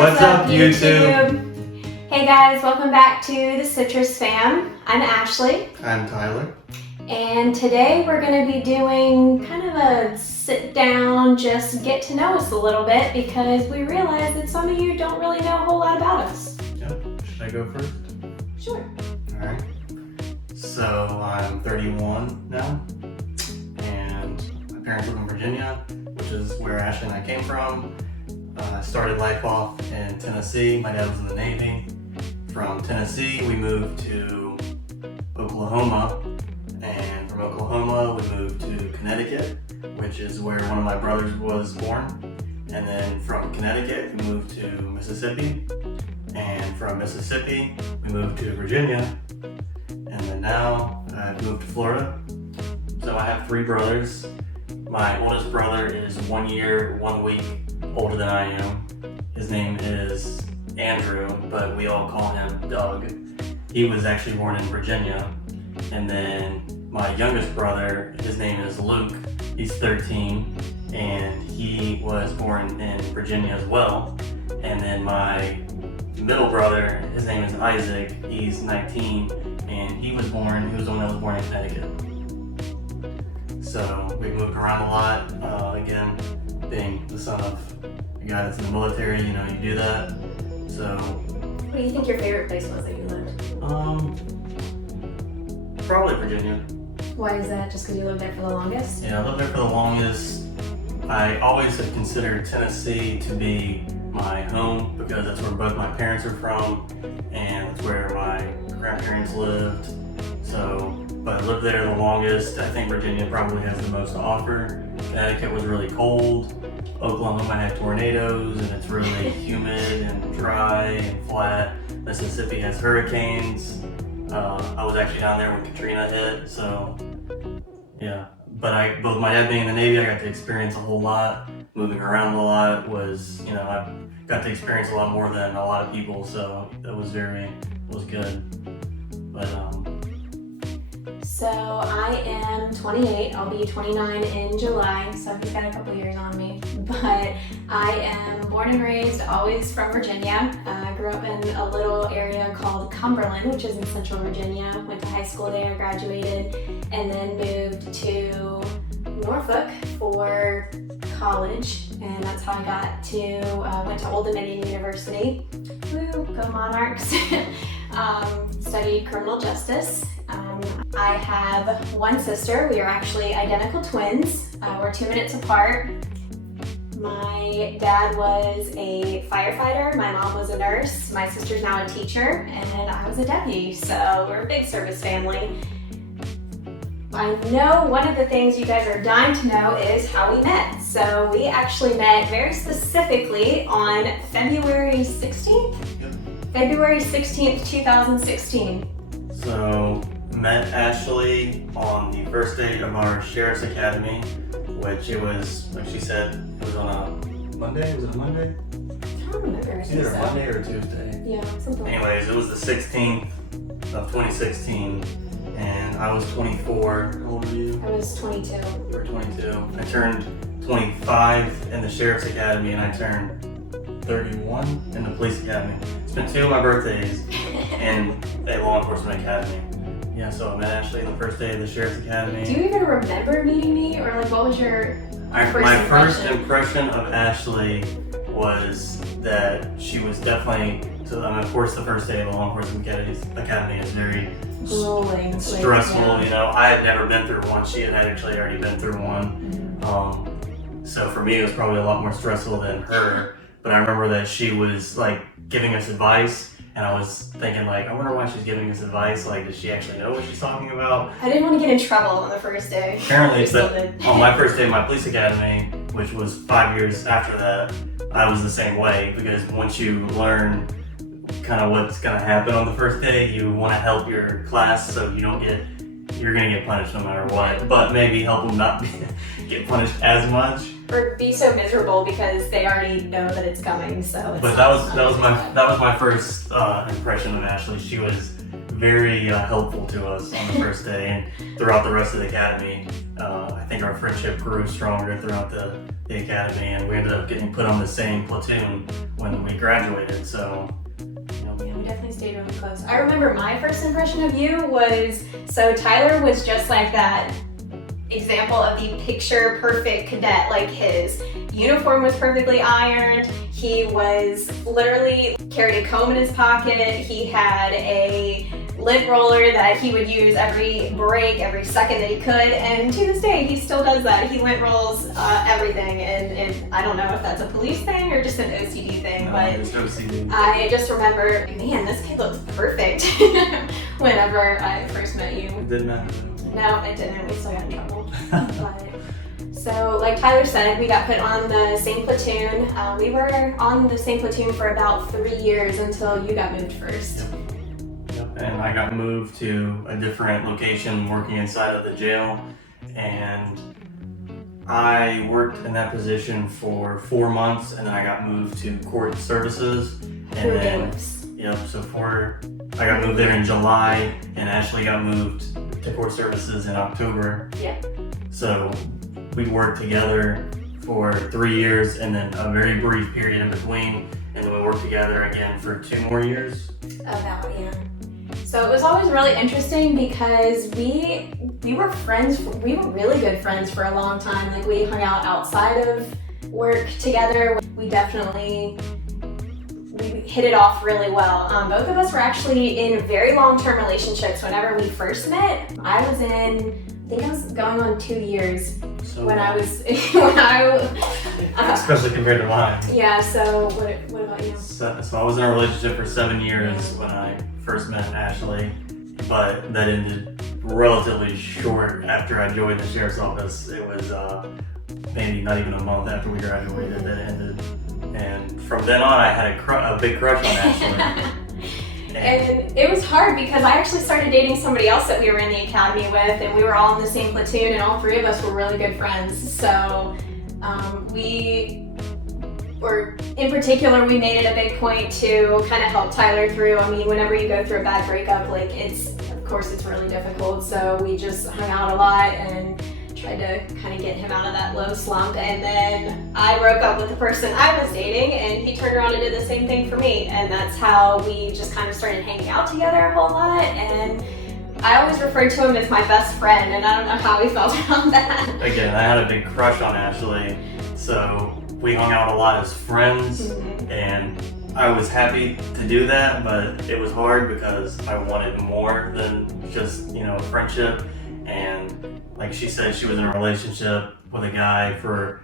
What's up, YouTube? Hey guys, welcome back to the Citrus Fam. I'm Ashley. I'm Tyler. And today we're going to be doing kind of a sit down, just get to know us a little bit because we realize that some of you don't really know a whole lot about us. Yep. Should I go first? Sure. Alright. So I'm 31 now, and my parents live in Virginia, which is where Ashley and I came from. I started life off in Tennessee. My dad was in the Navy. From Tennessee, we moved to Oklahoma, and from Oklahoma, we moved to Connecticut, which is where one of my brothers was born. And then from Connecticut, we moved to Mississippi, and from Mississippi, we moved to Virginia, and then now I've moved to Florida. So I have three brothers. My oldest brother is 1 year, 1 week older than I am. His name is Andrew, but we all call him Doug. He was actually born in Virginia. And then my youngest brother, his name is Luke. He's 13, and he was born in Virginia as well. And then my middle brother, his name is Isaac. He's 19, and he was the one that was born in Connecticut. So we moved around a lot. Again, being the son of a guy that's in the military, you do that. So. What do you think your favorite place was that you lived? Probably Virginia. Why is that? Just because you lived there for the longest? Yeah, I lived there for the longest. I always have considered Tennessee to be my home because that's where both my parents are from, and that's where my grandparents lived. So, but I lived there the longest. I think Virginia probably has the most to offer. Connecticut was really cold. Oklahoma had tornadoes, and it's really humid and dry and flat. Mississippi has hurricanes. I was actually down there when Katrina hit, so yeah. But both my dad being in the Navy, I got to experience a whole lot. Moving around a lot was, I got to experience a lot more than a lot of people, so that was good. But So I am 28, I'll be 29 in July, so he's got a couple years on me. But I am born and raised always from Virginia. I grew up in a little area called Cumberland, which is in central Virginia. Went to high school there, graduated, and then moved to Norfolk for college. And that's how I went to Old Dominion University. Woo, go Monarchs. Studied criminal justice. I have one sister. We are actually identical twins. We're 2 minutes apart. My dad was a firefighter, my mom was a nurse, my sister's now a teacher, and I was a deputy, so we're a big service family. I know one of the things you guys are dying to know is how we met. So we actually met very specifically on February 16th? Yep. February 16th, 2016. So met Ashley on the first day of our Sheriff's Academy, which it was, like she said, it was on a Monday. Was it a Monday? I don't remember. It's either a Monday or a Tuesday. Yeah, something like that. Anyways, it was the 16th of 2016, and I was 24. How old were you? I was 22. You were 22. I turned 25 in the Sheriff's Academy, and I turned 31 in the Police Academy. Spent 2 of my birthdays in a law enforcement academy. Yeah, so I met Ashley on the first day of the Sheriff's Academy. Do you even remember meeting me, or what was your My first impression of Ashley was that she was definitely, of course the first day of the Law Enforcement Academy is very grueling, stressful, yeah. I had never been through one, she had actually already been through one. Mm-hmm. So for me it was probably a lot more stressful than her, but I remember that she was giving us advice. And I was thinking I wonder why she's giving us advice. Does she actually know what she's talking about? I didn't want to get in trouble on the first day. Apparently, did. On my first day of my police academy, which was 5 years after that, I was the same way. Because once you learn kind of what's going to happen on the first day, you want to help your class so you're going to get punished no matter what. But maybe help them not get punished as much. Or be so miserable because they already know that it's coming. So. But that was my first impression of Ashley. She was very helpful to us on the first day, and throughout the rest of the academy. I think our friendship grew stronger throughout the academy, and we ended up getting put on the same platoon when we graduated. So, Yeah, we definitely stayed really close. I remember my first impression of you was, so Tyler was just like that example of the picture perfect cadet. Like, his uniform was perfectly ironed. He was literally carried a comb in his pocket. He had a lint roller that he would use every break, every second that he could, and to this day he still does that. He lint rolls everything, and I don't know if that's a police thing or just an OCD thing, but just OCD. I just remember, man, this kid looks perfect whenever I first met you. It didn't matter. No, it didn't. We still got in trouble. But, so, like Tyler said, we got put on the same platoon. We were on the same platoon for about 3 years until you got moved first. Yep. And I got moved to a different location working inside of the jail, and I worked in that position for 4 months, and then I got moved to court services. And Through then, bailiffs. yep, I got moved there in July, and Ashley got moved to court services in October. Yep. So we worked together for 3 years, and then a very brief period in between, and then we worked together again for 2 more years. About, yeah. So it was always really interesting because we were friends. We were really good friends for a long time. Like, we hung out outside of work together. We hit it off really well. Both of us were actually in very long-term relationships whenever we first met. I think I was going on 2 years So when I was, especially compared to mine. yeah, so what about you? So I was in a relationship for 7 years when I first met Ashley, but that ended relatively short after I joined the sheriff's office. It was maybe not even a month after we graduated that it ended. And from then on, I had a big crush on Ashley. And it was hard because I actually started dating somebody else that we were in the academy with, and we were all in the same platoon, and all 3 of us were really good friends. So in particular, we made it a big point to kind of help Tyler through. I mean, whenever you go through a bad breakup, like, of course it's really difficult. So we just hung out a lot and tried to kind of get him out of that low slump. And then I broke up with the person I was dating, and he turned around and did the same thing for me. And that's how we just kind of started hanging out together a whole lot. And I always referred to him as my best friend, and I don't know how he felt about that. Again, I had a big crush on Ashley, so we hung out a lot as friends, and I was happy to do that, but it was hard because I wanted more than just, a friendship. And like she said, she was in a relationship with a guy for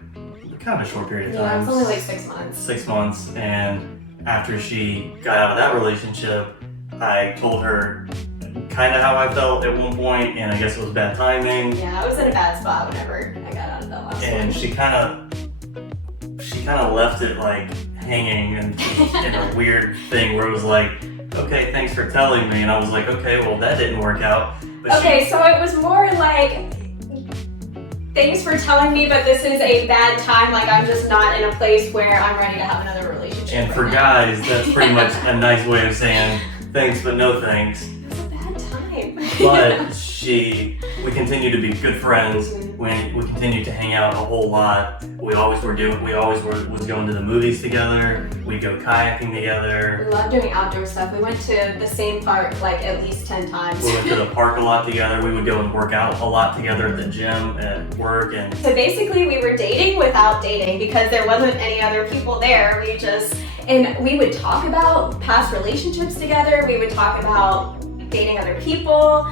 kind of a short period of time. Yeah, it was only like 6 months. 6 months, and after she got out of that relationship, I told her kind of how I felt at one point, and I guess it was bad timing. Yeah, I was in a bad spot whenever I got out of that last And one. she kind of left it like hanging and in a weird thing where it was like, okay, thanks for telling me, and I was like, okay, well that didn't work out. But Okay, so it was more like, thanks for telling me, but this is a bad time. Like, I'm just not in a place where I'm ready to have another relationship. And for right now. guys, that's pretty much a nice way of saying thanks, but no thanks. It was a bad time. But we continued to be good friends. We continued to hang out a whole lot. We always was going to the movies together. We'd go kayaking together. We love doing outdoor stuff. We went to the same park like at least 10 times. We went to the park a lot together. We would go and work out a lot together at the gym, at work, and So basically we were dating without dating because there wasn't any other people there. And we would talk about past relationships together. We would talk about dating other people.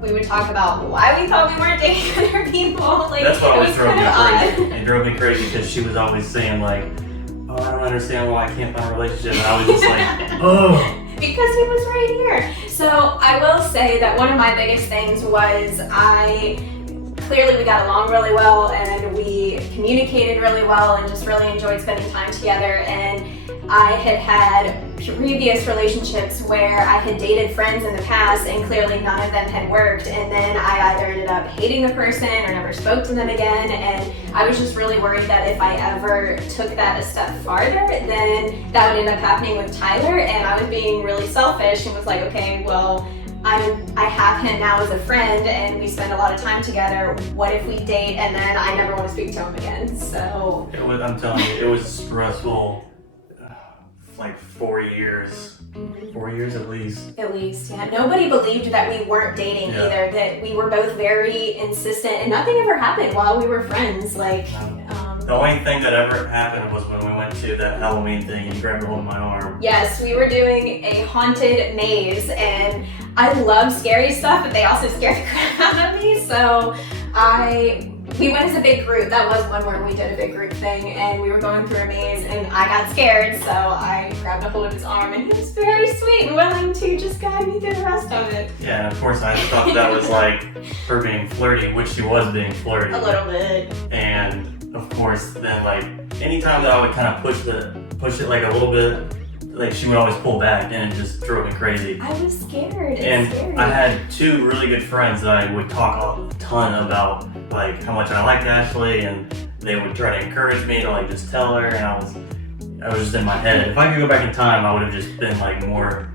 We would talk about why we thought we weren't dating other people. Like, that's what it always was drove me kind of crazy. It drove me crazy because she was always saying like, oh, I don't understand why I can't find a relationship. And I was just like, oh. Because he was right here. So I will say that one of my biggest things was clearly we got along really well, and we communicated really well, and just really enjoyed spending time together. And I had previous relationships where I had dated friends in the past, and clearly none of them had worked, and then I either ended up hating the person or never spoke to them again. And I was just really worried that if I ever took that a step farther, then that would end up happening with Tyler. And I was being really selfish and was like, okay, well, I have him now as a friend and we spend a lot of time together. What if we date and then I never want to speak to him again? So I'm telling you, it was stressful. Like 4 years. 4 years at least. At least, yeah. Nobody believed that we weren't dating either, that we were both very insistent, and nothing ever happened while we were friends. Like, the only thing that ever happened was when we went to that Halloween thing and you grabbed a hold of my arm. Yes, we were doing a haunted maze, and I love scary stuff, but they also scared the crap out of me, so we went as a big group. That was one where we did a big group thing, and we were going through a maze, and I got scared, so I grabbed a hold of his arm, and he was very sweet and willing to just guide me through the rest of it. Yeah, and of course I thought that was like her being flirty, which she was being flirty. A little bit. And of course, then like anytime that I would kind of push it like a little bit, like she would always pull back, and it just drove me crazy. I was scared. And scary. I had two really good friends that I would talk a ton about, like how much I liked Ashley, and they would try to encourage me to like just tell her, and I was just in my head. If I could go back in time, I would have just been like more,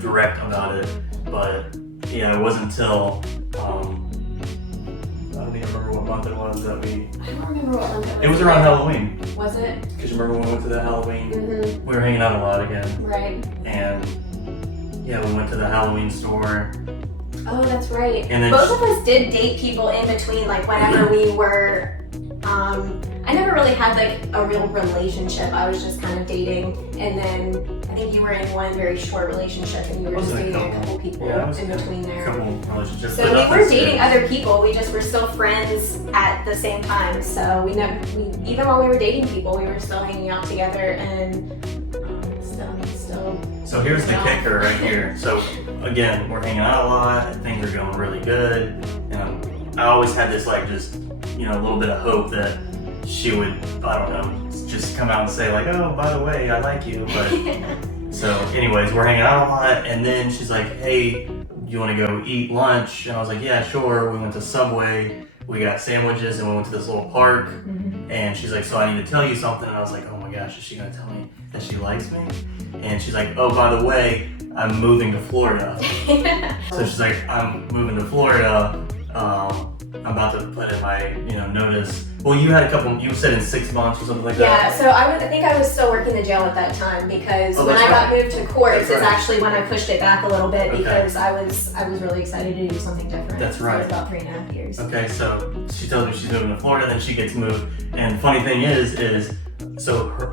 direct about it. But yeah, it wasn't until I don't even remember what month it was that we. I don't remember what month it was. It was around Halloween. Was it? Because you remember when we went to that Halloween? Mm-hmm. We were hanging out a lot again. Right. And yeah, we went to the Halloween store. Oh, that's right. And then both of us did date people in between, like whenever we were. I never really had like a real relationship. I was just kind of dating, and then I think you were in one very short relationship, and you were just dating a couple people in between there. Couple relationships. So we were dating other people. We just were still friends at the same time. So we even while we were dating people, we were still hanging out together and still. So here's the kicker right here. So again, we're hanging out a lot. Things are going really good, and I always had this like just a little bit of hope that she would, I don't know, just come out and say like, oh, by the way, I like you. But so anyways, we're hanging out a lot, and then she's like, hey, you want to go eat lunch? And I was like, yeah, sure. We went to Subway, we got sandwiches, and we went to this little park. Mm-hmm. And she's like, so I need to tell you something. And I was like, oh my gosh, is she gonna tell me that she likes me? And she's like, oh, by the way, I'm moving to Florida. So she's like, I'm moving to Florida. I'm about to put in my, notice. Well, you had you said in 6 months or something like that. Yeah, so I think I was still working the jail at that time because when I got moved to courts is actually when I pushed it back a little bit because I was really excited to do something different. That's right. It was about 3.5 years. Okay, so she tells me she's moving to Florida, then she gets moved. And funny thing is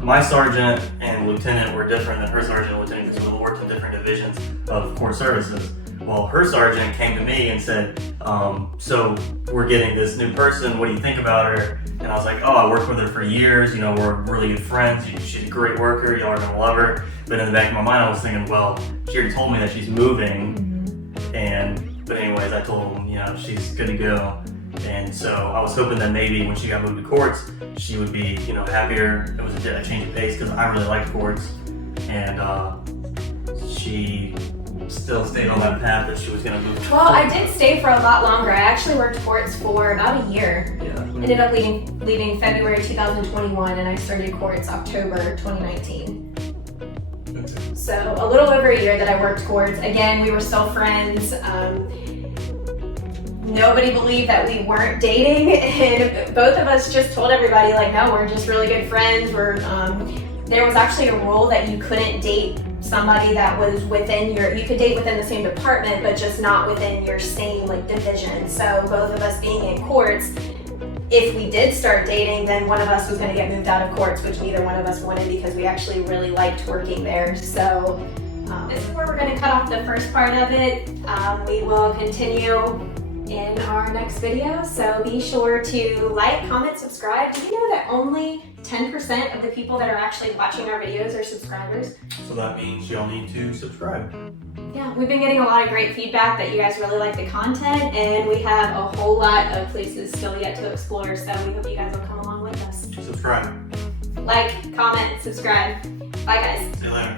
my sergeant and lieutenant were different than her sergeant and lieutenant because we worked in different divisions of court services. Well, her sergeant came to me and said, so we're getting this new person, what do you think about her? And I was like, oh, I worked with her for years, we're really good friends, she's a great worker, y'all are gonna love her. But in the back of my mind, I was thinking, well, she already told me that she's moving, but anyways, I told him, she's good to go. And so I was hoping that maybe when she got moved to courts, she would be, happier. It was a change of pace because I really liked courts. And she still stayed on that path that she was going to move to. Well, I did stay for a lot longer. I actually worked courts for about a year. Yeah. Ended up leaving February 2021, and I started courts October 2019. So a little over a year that I worked courts. Again, we were still friends. Nobody believed that we weren't dating, and both of us just told everybody like, no, we're just really good friends. There was actually a rule that you couldn't date somebody that was you could date within the same department, but just not within your same division. So both of us being in courts, if we did start dating, then one of us was going to get moved out of courts, which neither one of us wanted because we actually really liked working there. So this is where we're going to cut off the first part of it. We will continue in our next video, so be sure to like, comment, subscribe. Did you know that only 10% of the people that are actually watching our videos are subscribers? So that means y'all need to subscribe. Yeah, we've been getting a lot of great feedback that you guys really like the content, and we have a whole lot of places still yet to explore, so we hope you guys will come along with us. Subscribe. Like, comment, subscribe. Bye guys. See you later.